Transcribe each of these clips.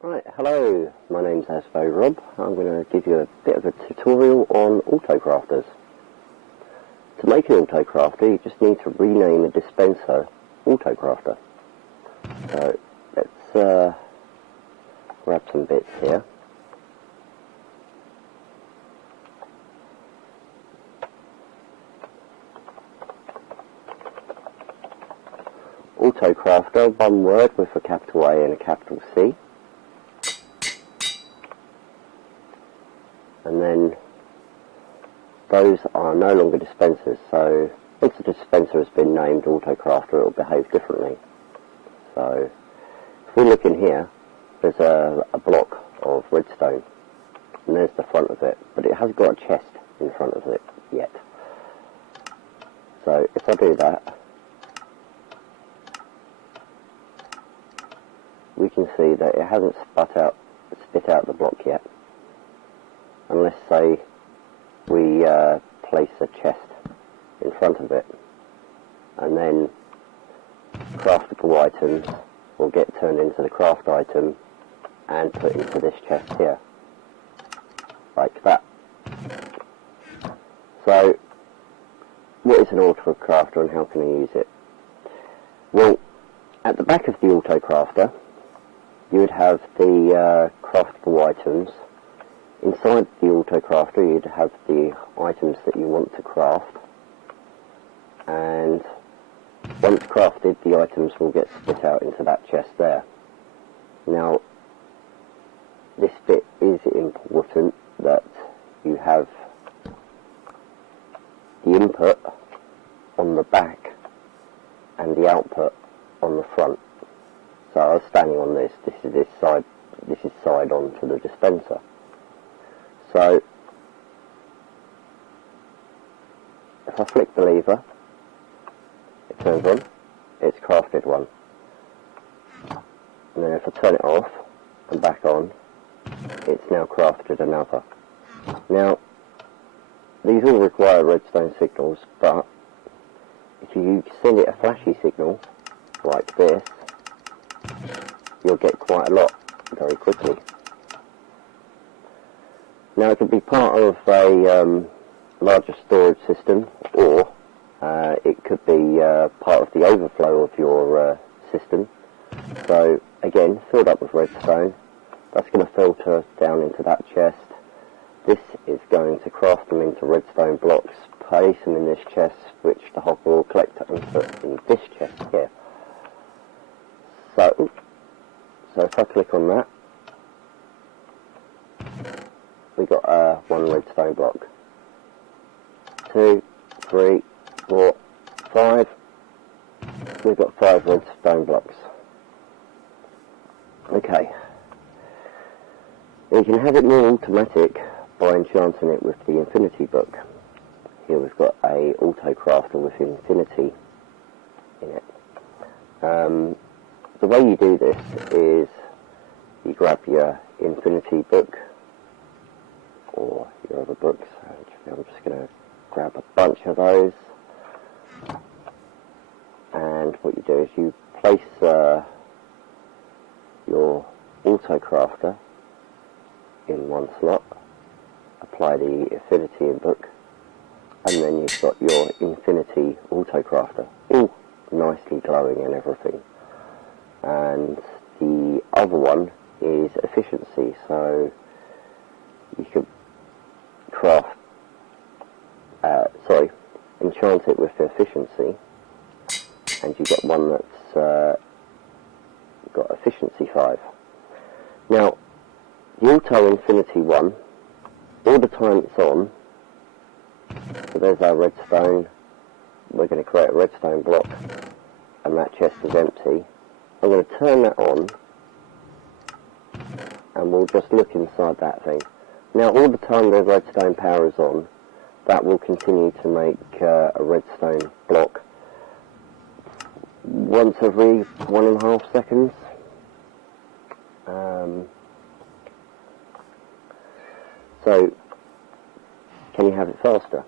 Right, hello, my name's Asbo Rob. I'm going to give you a bit of a tutorial on AutoCrafters. To make an AutoCrafter, you just need to rename a dispenser AutoCrafter. So, let's grab some bits here. AutoCrafter, one word with a capital A and a capital C. And then those are no longer dispensers, so once the dispenser has been named AutoCrafter, it will behave differently. So if we look in here, there's a block of redstone, and there's the front of it, but it hasn't got a chest in front of it yet. So if I do that, we can see that it hasn't spit out the block yet. Unless, say, we place a chest in front of it, and then craftable items will get turned into the craft item and put into this chest here, like that. So, what is an AutoCrafter and how can you use it? Well, at the back of the AutoCrafter, you would have the craftable items. Inside the AutoCrafter, you'd have the items that you want to craft, and once crafted, the items will get split out into that chest there. Now, this bit is important, that you have the input on the back and the output on the front. So I was standing on this is side on to the dispenser. So, if I flick the lever, it turns on, it's crafted one. And then if I turn it off and back on, it's now crafted another. Now, these all require redstone signals, but if you send it a flashy signal, like this, you'll get quite a lot very quickly. Now, it could be part of a larger storage system, or it could be part of the overflow of your system. So, again, filled up with redstone. That's going to filter down into that chest. This is going to craft them into redstone blocks, place them in this chest, which the hopper will collect and put in this chest here. So if I click on that, we got one redstone block. 2, 3, 4, 5. We've got 5 redstone blocks. Okay. You can have it more automatic by enchanting it with the Infinity book. Here we've got a AutoCrafter with Infinity in it. The way you do this is you grab your Infinity book, or your other books. I'm just going to grab a bunch of those, and what you do is you place your AutoCrafter in one slot, apply the Infinity book, and then you've got your Infinity AutoCrafter, all nicely glowing and everything. And the other one is efficiency, so you could enchant it with efficiency, and you get one that's got efficiency 5. Now, the Auto Infinity one, all the time it's on, so there's our redstone, we're going to create a redstone block, and that chest is empty. I'm going to turn that on, and we'll just look inside that thing. Now, all the time the redstone power is on, that will continue to make a redstone block once every 1.5 seconds. So, can you have it faster?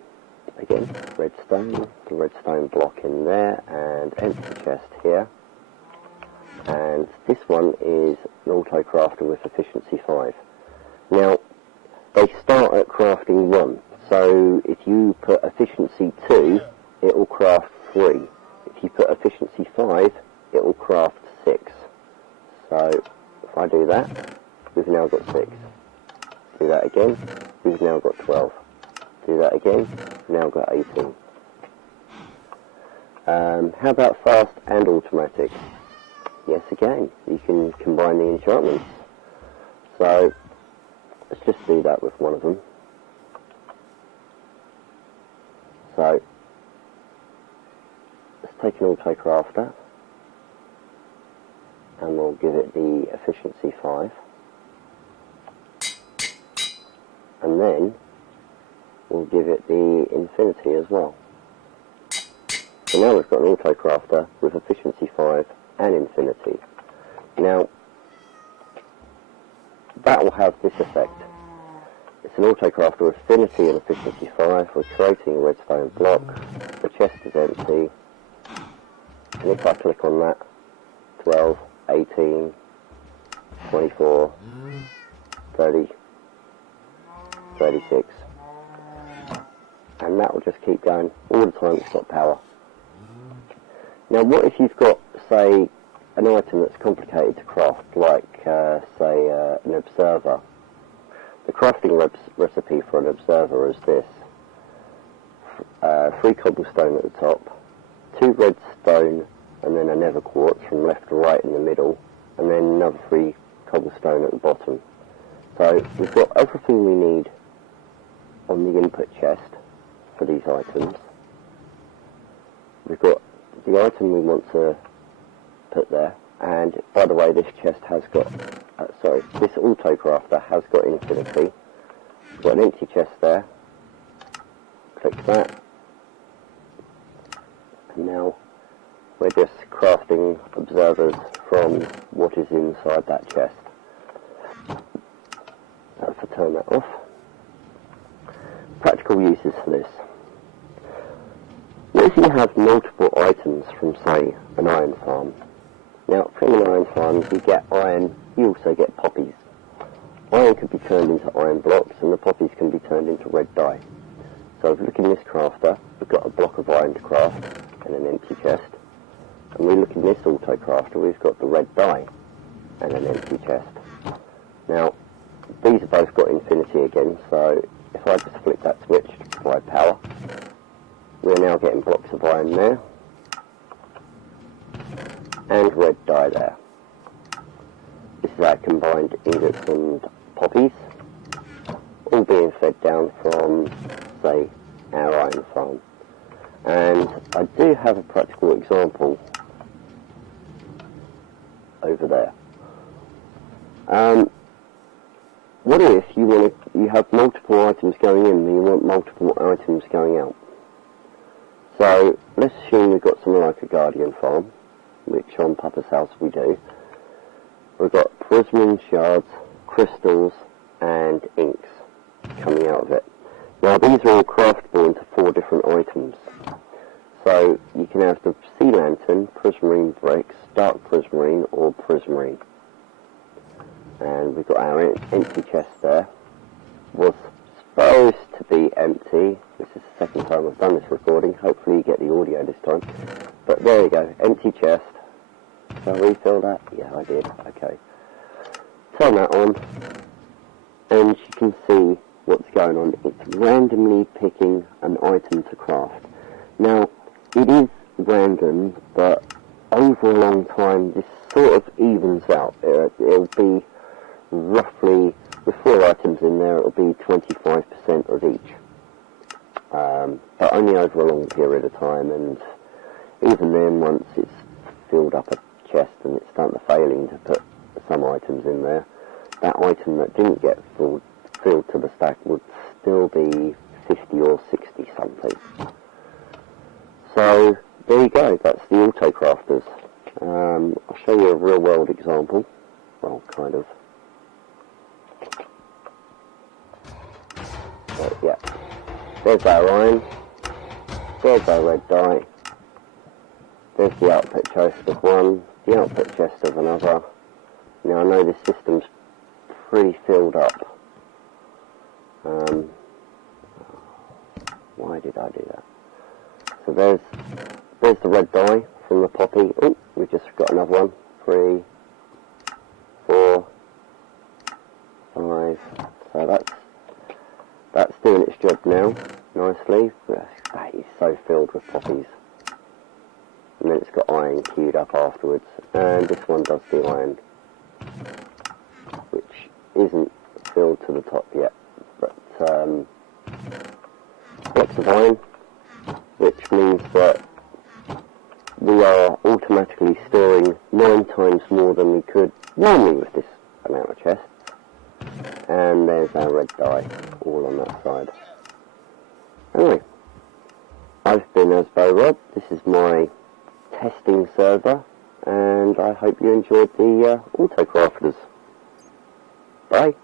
Again, redstone, the redstone block in there, and empty chest here. and this one is an AutoCrafter with efficiency 5. Now, they start at crafting 1, so if you put efficiency 2, it will craft 3. If you put efficiency 5, it will craft 6. So, if I do that, we've now got 6. Do that again, we've now got 12. Do that again, we've now got 18. How about fast and automatic? Yes, again, you can combine the enchantments. So, let's just do that with one of them. So, let's take an AutoCrafter, and we'll give it the efficiency 5. And then, we'll give it the infinity as well. So now we've got an AutoCrafter with efficiency 5 and infinity. Now, that will have this effect. It's an AutoCrafter with affinity and efficiency 5. We're creating a redstone block. The chest is empty. And if I click on that, 12, 18, 24, 30, 36. And that will just keep going all the time it's got power. Now, what if you've got, say, an item that's complicated to craft, like, say, an observer? The crafting recipe for an observer is this. 3 cobblestone at the top, 2 redstone, and then a nether quartz from left to right in the middle, and then another 3 cobblestone at the bottom. So, we've got everything we need on the input chest for these items. We've got the item we want to put there, and by the way, this chest has got, this AutoCrafter has got infinity. We've got an empty chest there, click that, and now we're just crafting observers from what is inside that chest. If I turn that off. Practical uses for this. What if you have multiple items from, say, an iron farm? Now, from an iron farm, you get iron, you also get poppies. Iron can be turned into iron blocks, and the poppies can be turned into red dye. So if we look in this crafter, we've got a block of iron to craft, and an empty chest. And we look in this AutoCrafter, we've got the red dye, and an empty chest. Now, these have both got infinity again, so if I just flick that switch to provide power, we're now getting blocks of iron there, and red dye there. This is our combined ingots and poppies, all being fed down from, say, our iron farm. And I do have a practical example over there. What if you have multiple items going in and you want multiple items going out? So let's assume we've got something like a guardian farm, which on Papa's house we do. We've got prismarine shards, crystals, and inks coming out of it. Now these are all craftable into 4 different items. So you can have the sea lantern, prismarine bricks, dark prismarine, or prismarine. And we've got our empty chest there. Was supposed to be empty. This is the second time I've done this recording. Hopefully you get the audio this time. But there you go, empty chest. Shall I refill that? Yeah, I did. Okay. Turn that on, and you can see what's going on. It's randomly picking an item to craft. Now, it is random, but over a long time, this sort of evens out. It'll be roughly, with 4 items in there, it'll be 25% of each. But only over a long period of time, and even then, once it's filled up a chest and it's starting to failing to put some items in there, that item that didn't get filled to the stack would still be 50 or 60 something. So there you go, that's the AutoCrafters. I'll show you a real world example. Well, kind of. So yeah, there's our iron, there's our red dye, there's the output chest of 1, the output chest of another. Now I know this system's pretty filled up. Why did I do that? So there's the red die from the poppy. Oh, we've just got another one. 3, 4, 5. So that's doing its job now, nicely. That is so filled with poppies. And then it's got iron queued up afterwards. And this one does the iron, which isn't filled to the top yet. But blocks of iron, which means that we are automatically storing 9 times more than we could normally with this amount of chests. And there's our red die, all on that side. Anyway, I've been AsboRod. This is my testing server, and I hope you enjoyed the AutoCrafters. Bye.